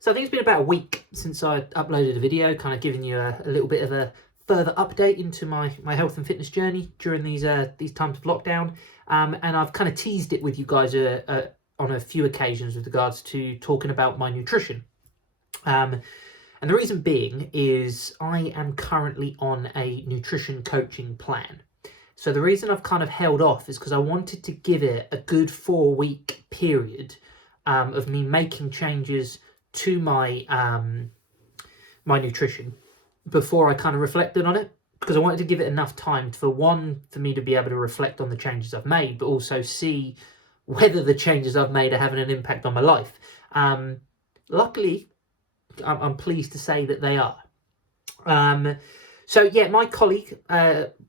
So I think it's been about a week since I uploaded a video, kind of giving you a little bit of a further update into my health and fitness journey during these times of lockdown. And I've kind of teased it with you guys on a few occasions with regards to talking about my nutrition. And the reason being is I am currently on a nutrition coaching plan. So the reason I've kind of held off is because I wanted to give it a good 4-week period of me making changes to my my nutrition before I kind of reflected on it, because I wanted to give it enough time for me to be able to reflect on the changes I've made, but also see whether the changes I've made are having an impact on my life. Luckily, I'm pleased to say that they are. So yeah, my colleague,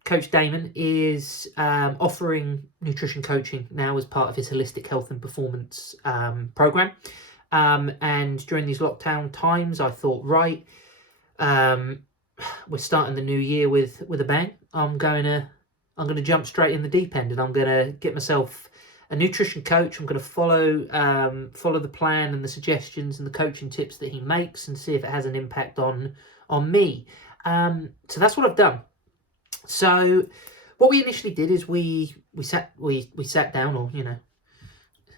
Coach Damon, is offering nutrition coaching now as part of his holistic health and performance program. And during these lockdown times, I thought, right, we're starting the new year with a bang. I'm going to jump straight in the deep end, and I'm going to get myself a nutrition coach. I'm going to follow the plan and the suggestions and the coaching tips that he makes, and see if it has an impact on me. So that's what I've done. So what we initially did is we sat down, or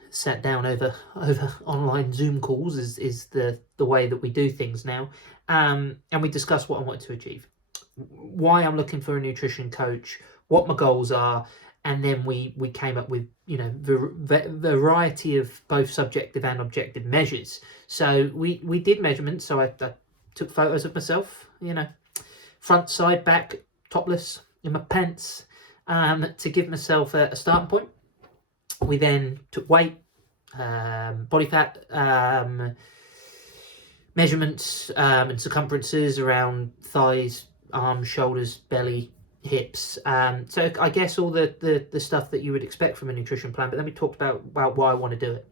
sat down over online Zoom calls is the way that we do things now, and we discussed what I wanted to achieve, why I'm looking for a nutrition coach, what my goals are, and then we came up with variety of both subjective and objective measures. So we did measurements. So I took photos of myself, front, side, back, topless, in my pants, to give myself a starting point. We then took weight, body fat measurements, and circumferences around thighs, arms, shoulders, belly, hips. So I guess all the stuff that you would expect from a nutrition plan. But then we talked about why I want to do it.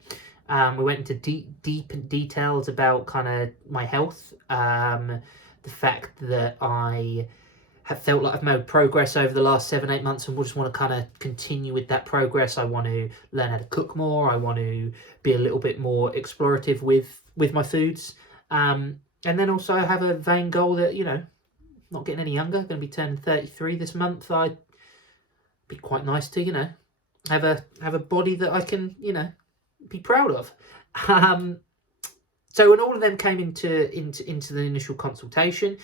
We went into deep details about kind of my health, the fact that I have felt like I've made progress over the last 7-8 months, and just want to kind of continue with that progress. I want to learn how to cook more. I want to be a little bit more explorative with my foods. And then also I have a vain goal that, not getting any younger, going to be turning 33 this month. I'd be quite nice to, have a body that I can, be proud of. So when all of them came into the initial consultation,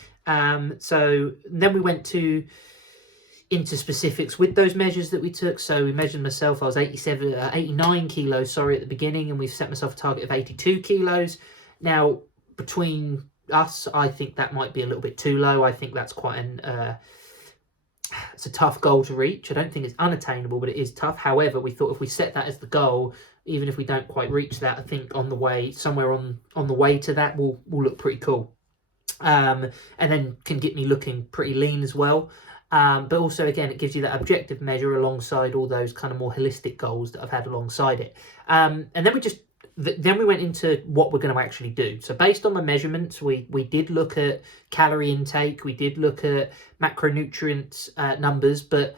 so then we went into specifics with those measures that we took. So we measured myself. I was 89 kilos, sorry, at the beginning, and we've set myself a target of 82 kilos. Now, between us, I think that might be a little bit too low. I think that's quite it's a tough goal to reach. I don't think it's unattainable, but it is tough. However, we thought if we set that as the goal, even if we don't quite reach that, I think somewhere on the way to that will look pretty cool. And then can get me looking pretty lean as well. But also, again, it gives you that objective measure alongside all those kind of more holistic goals that I've had alongside it. And then we went into what we're going to actually do. So based on my measurements, we did look at calorie intake, we did look at macronutrients numbers, but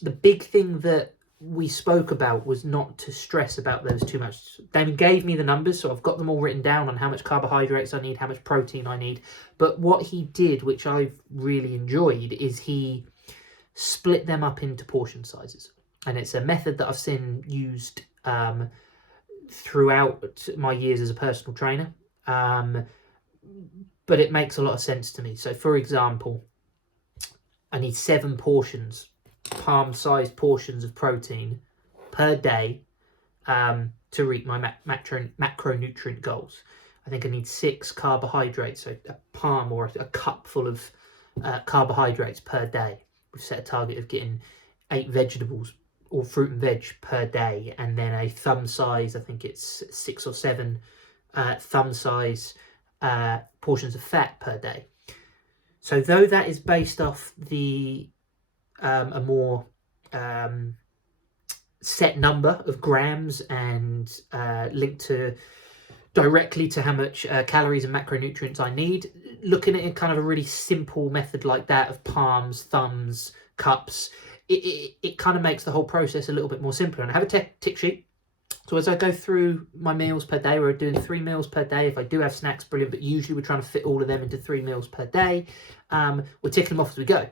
the big thing that we spoke about was not to stress about those too much. Damon gave me the numbers, so I've got them all written down on how much carbohydrates I need, how much protein I need. But what he did, which I've really enjoyed, is he split them up into portion sizes. And it's a method that I've seen used throughout my years as a personal trainer, but it makes a lot of sense to me. So for example, I need 7 portions, palm-sized portions of protein per day to reach my macronutrient goals. I think I need 6 carbohydrates, so a palm or a cup full of carbohydrates per day. We've set a target of getting 8 vegetables or fruit and veg per day, and then a thumb size, I think it's 6 or 7 thumb size portions of fat per day. So though that is based off a more set number of grams and linked directly to how much calories and macronutrients I need, looking at it in kind of a really simple method like that of palms, thumbs, cups, it kind of makes the whole process a little bit more simpler. And I have a tick sheet So as I go through my meals per day, we're doing 3 meals per day. If I do have snacks, brilliant, but usually we're trying to fit all of them into 3 meals per day. We're ticking them off as we go.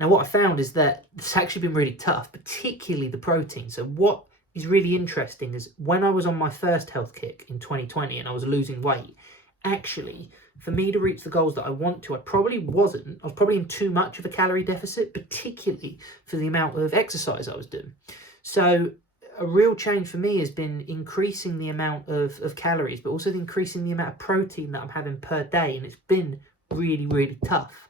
Now, what I found is that it's actually been really tough, particularly the protein. So what is really interesting is when I was on my first health kick in 2020 and I was losing weight, actually, for me to reach the goals that I want to, I was probably in too much of a calorie deficit, particularly for the amount of exercise I was doing. So a real change for me has been increasing the amount of calories, but also increasing the amount of protein that I'm having per day. And it's been really, really tough.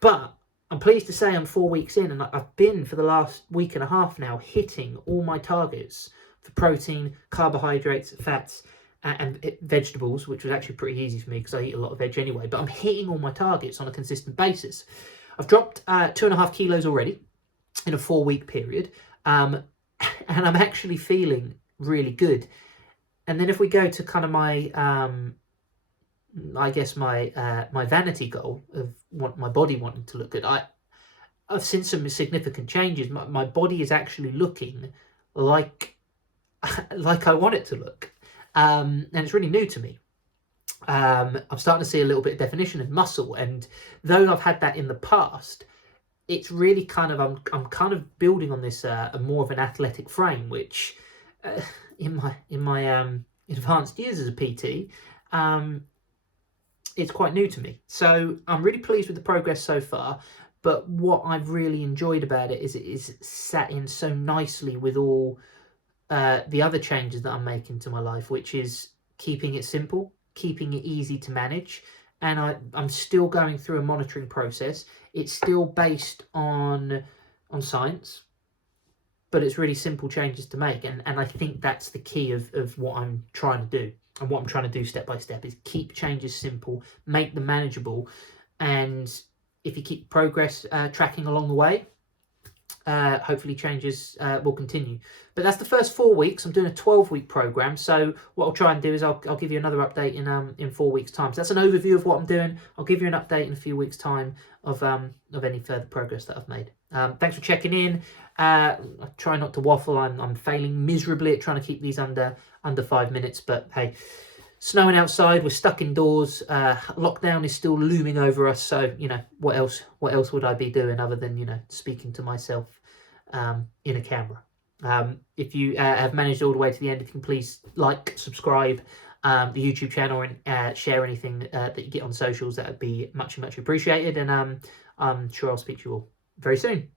But I'm pleased to say I'm 4 weeks in, and I've been for the last week and a half now hitting all my targets for protein, carbohydrates, fats, and vegetables, which was actually pretty easy for me because I eat a lot of veg anyway. But I'm hitting all my targets on a consistent basis. I've dropped 2.5 kilos already in a 4-week period. And I'm actually feeling really good. And then if we go to kind of my, I guess my vanity goal of what my body wanted to look good, I've seen some significant changes. My body is actually looking like I want it to look, and it's really new to me. I'm starting to see a little bit of definition in muscle, and though I've had that in the past, it's really kind of I'm kind of building on this a more of an athletic frame, which in my advanced years as a PT, it's quite new to me. So I'm really pleased with the progress so far. But what I've really enjoyed about it is sat in so nicely with all the other changes that I'm making to my life, which is keeping it simple, keeping it easy to manage. And I'm still going through a monitoring process. It's still based on science, but it's really simple changes to make. And I think that's the key of what I'm trying to do. And what I'm trying to do step by step is keep changes simple, make them manageable. And if you keep progress tracking along the way, hopefully changes will continue. But that's the first 4 weeks. I'm doing a 12-week program. So what I'll try and do is I'll give you another update in 4 weeks' time. So that's an overview of what I'm doing. I'll give you an update in a few weeks' time of any further progress that I've made. Thanks for checking in. I try not to waffle. I'm failing miserably at trying to keep these under 5 minutes. But hey, snowing outside, we're stuck indoors. Lockdown is still looming over us. So what else would I be doing other than speaking to myself in a camera? If you have managed all the way to the end, if you can please like, subscribe the YouTube channel, and share anything that you get on socials. That would be much appreciated. And I'm sure I'll speak to you all very soon.